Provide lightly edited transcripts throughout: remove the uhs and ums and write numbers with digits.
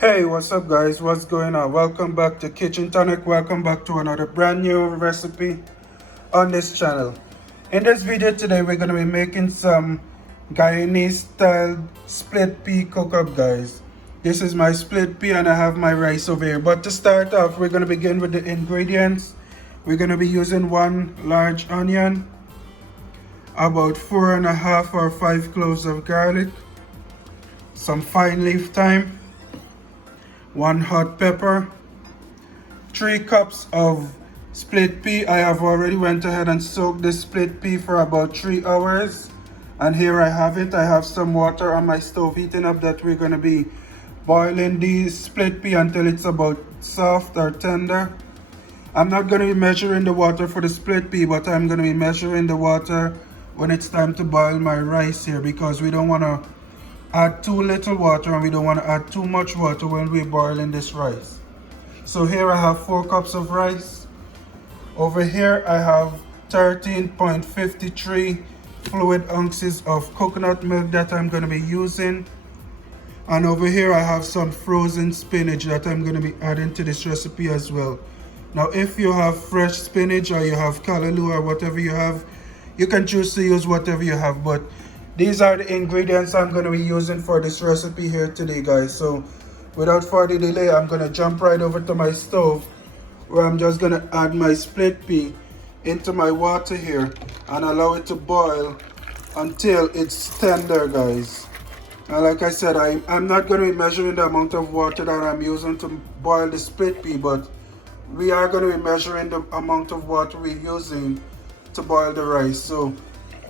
Hey, what's up guys? What's going on? Welcome back to Kchin Tonic. Welcome back to another brand new recipe on this channel. In this video today, we're going to be making some Guyanese style split pea cook up, guys. This is my split pea and I have my rice over here. But to start off, we're going to begin with the ingredients. We're going to be using 1 large onion, about 4.5 or 5 cloves of garlic, some fine leaf thyme, 1 hot pepper, 3 cups of split pea. I have already went ahead and soaked this split pea for about 3 hours. And here I have it. I have some water on my stove heating up that we're going to be boiling the split pea until it's about soft or tender. I'm not going to be measuring the water for the split pea, but I'm going to be measuring the water when it's time to boil my rice here, because we don't want to add too little water and we don't want to add too much water when we're boiling this rice. So here I have 4 cups of rice. Over here I have 13.53 fluid ounces of coconut milk that I'm going to be using. And over here I have some frozen spinach that I'm going to be adding to this recipe as well. Now if you have fresh spinach or you have callaloo or whatever you have, you can choose to use whatever you have, but these are the ingredients I'm going to be using for this recipe here today, guys. So without further delay, I'm going to jump right over to my stove, where I'm just going to add my split pea into my water here and allow it to boil until it's tender, guys. And like I said, I'm not going to be measuring the amount of water that I'm using to boil the split pea, but we are going to be measuring the amount of water we're using to boil the rice. So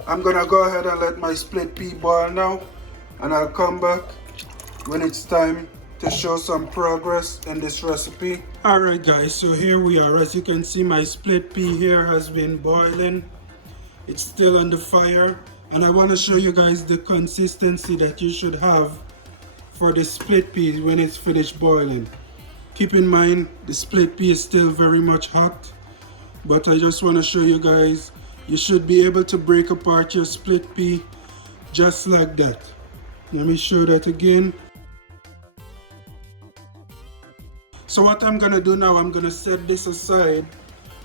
I'm gonna go ahead and let my split pea boil now, and I'll come back when it's time to show some progress in this recipe. Alright guys, so here we are. As you can see, my split pea here has been boiling. It's still on the fire, and I want to show you guys the consistency that you should have for the split pea when it's finished boiling. Keep in mind the split pea is still very much hot, but I just want to show you guys, you should be able to break apart your split pea just like that. Let me show that again. So what I'm going to do now, I'm going to set this aside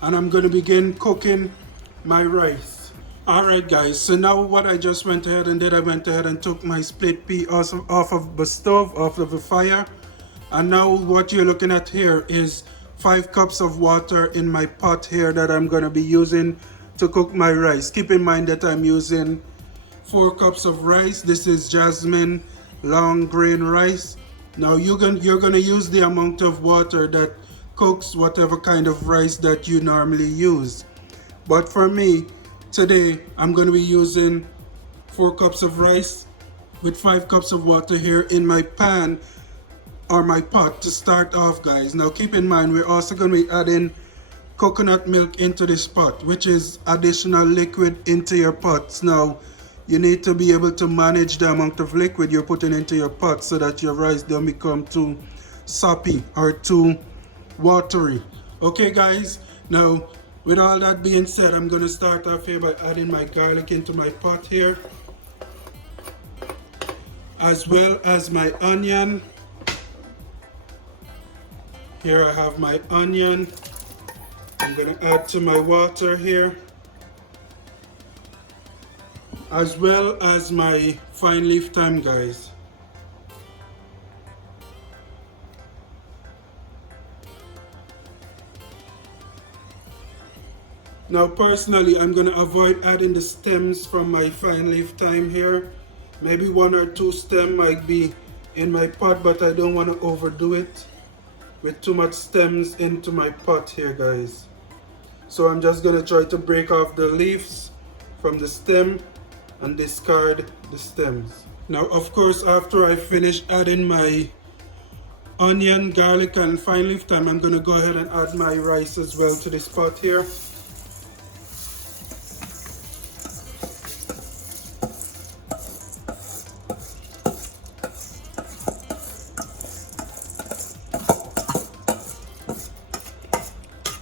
and I'm going to begin cooking my rice. Alright guys, so now what I just went ahead and did, I went ahead and took my split pea off of the stove, off of the fire. And now what you're looking at here is 5 cups of water in my pot here that I'm going to be using to cook my rice. Keep in mind that I'm using 4 cups of rice. This is jasmine long grain rice. Now you're going to use the amount of water that cooks whatever kind of rice that you normally use. But for me, today I'm going to be using 4 cups of rice with 5 cups of water here in my pan or my pot to start off, guys. Now keep in mind, we're also going to be adding coconut milk into this pot, which is additional liquid into your pots. Now you need to be able to manage the amount of liquid you're putting into your pot so that your rice don't become too soppy or too watery. Okay guys, now with all that being said, I'm going to start off here by adding my garlic into my pot here, as well as my onion. Here I have my onion. I'm going to add to my water here, as well as my fine leaf thyme, guys. Now personally, I'm going to avoid adding the stems from my fine leaf thyme here. Maybe 1 or 2 stems might be in my pot, but I don't want to overdo it with too much stems into my pot here, guys. So I'm just going to try to break off the leaves from the stem and discard the stems. Now of course, after I finish adding my onion, garlic and fine leaf thyme, I'm going to go ahead and add my rice as well to this pot here.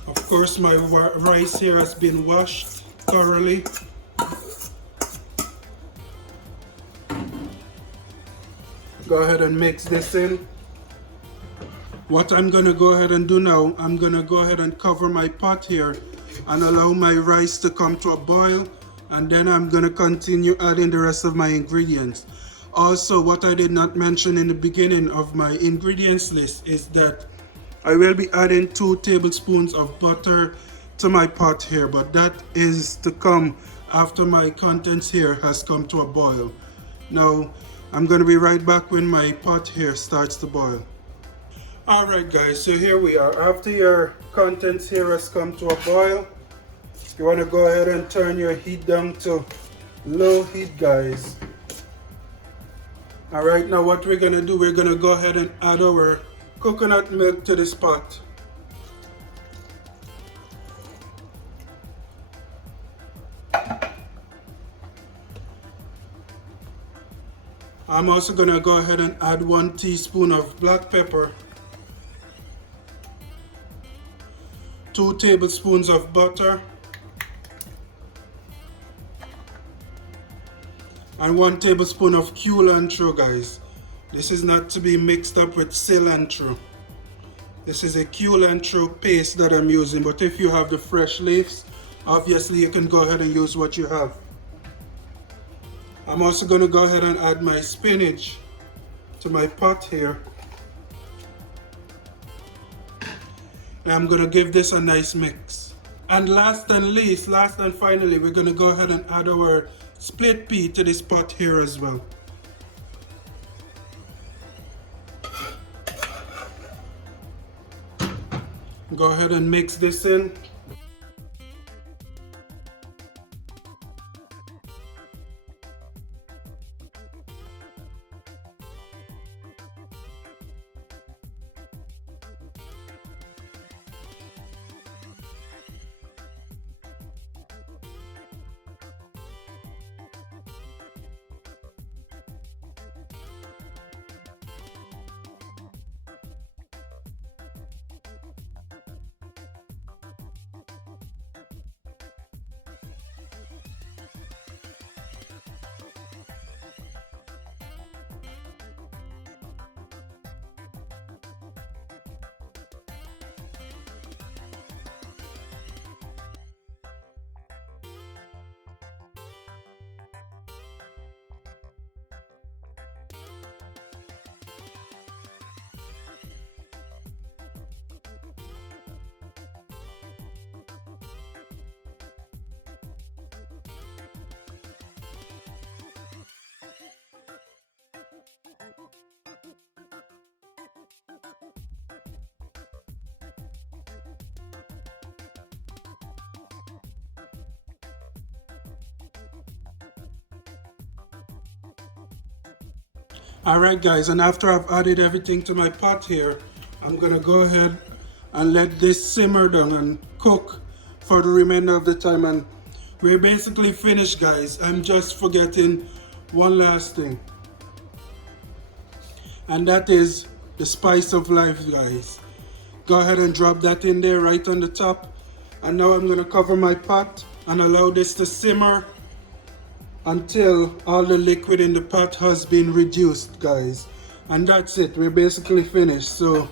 Of course, my rice here has been washed thoroughly. Go ahead and mix this in. What I'm gonna go ahead and do now, I'm gonna go ahead and cover my pot here and allow my rice to come to a boil, and then I'm gonna continue adding the rest of my ingredients. Also, what I did not mention in the beginning of my ingredients list is that I will be adding 2 tablespoons of butter to my pot here, but that is to come after my contents here has come to a boil. Now, I'm going to be right back when my pot here starts to boil. Alright guys, so here we are. After your contents here has come to a boil, you want to go ahead and turn your heat down to low heat, guys. Alright, now what we're going to do, we're going to go ahead and add our coconut milk to this pot. I'm also going to go ahead and add 1 teaspoon of black pepper, 2 tablespoons of butter, and 1 tablespoon of culantro, guys. This is not to be mixed up with cilantro. This is a culantro paste that I'm using, but if you have the fresh leaves, obviously you can go ahead and use what you have. I'm also going to go ahead and add my spinach to my pot here. And I'm going to give this a nice mix. And last and finally, we're going to go ahead and add our split pea to this pot here as well. Go ahead and mix this in. Alright guys, and after I've added everything to my pot here, I'm gonna go ahead and let this simmer down and cook for the remainder of the time, and we're basically finished, guys. I'm just forgetting one last thing, and that is the spice of life, guys. Go ahead and drop that in there right on the top, and now I'm gonna cover my pot and allow this to simmer until all the liquid in the pot has been reduced, guys. And that's it, we're basically finished. So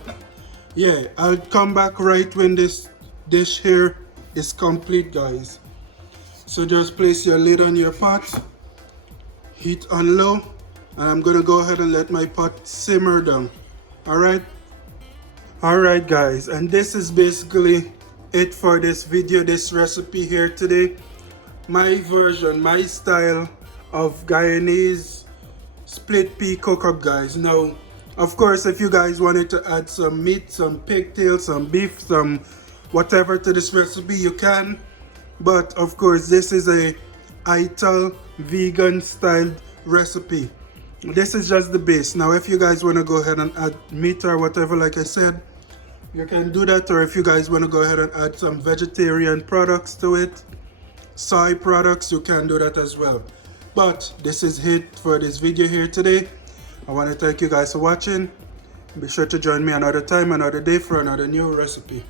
yeah, I'll come back right when this dish here is complete, guys. So just place your lid on your pot, heat on low, and I'm gonna go ahead and let my pot simmer down. Alright guys, and this is basically it for this video, this recipe here today. My version, my style of Guyanese split pea cook-up, guys. Now, of course, if you guys wanted to add some meat, some pigtail, some beef, some whatever to this recipe, you can. But of course, this is a Ital vegan styled recipe. This is just the base. Now, if you guys want to go ahead and add meat or whatever, like I said, you can do that. Or if you guys want to go ahead and add some vegetarian products to it, soy products, you can do that as well. But this is it for this video here today. I want to thank you guys for watching. Be sure to join me another time, another day for another new recipe.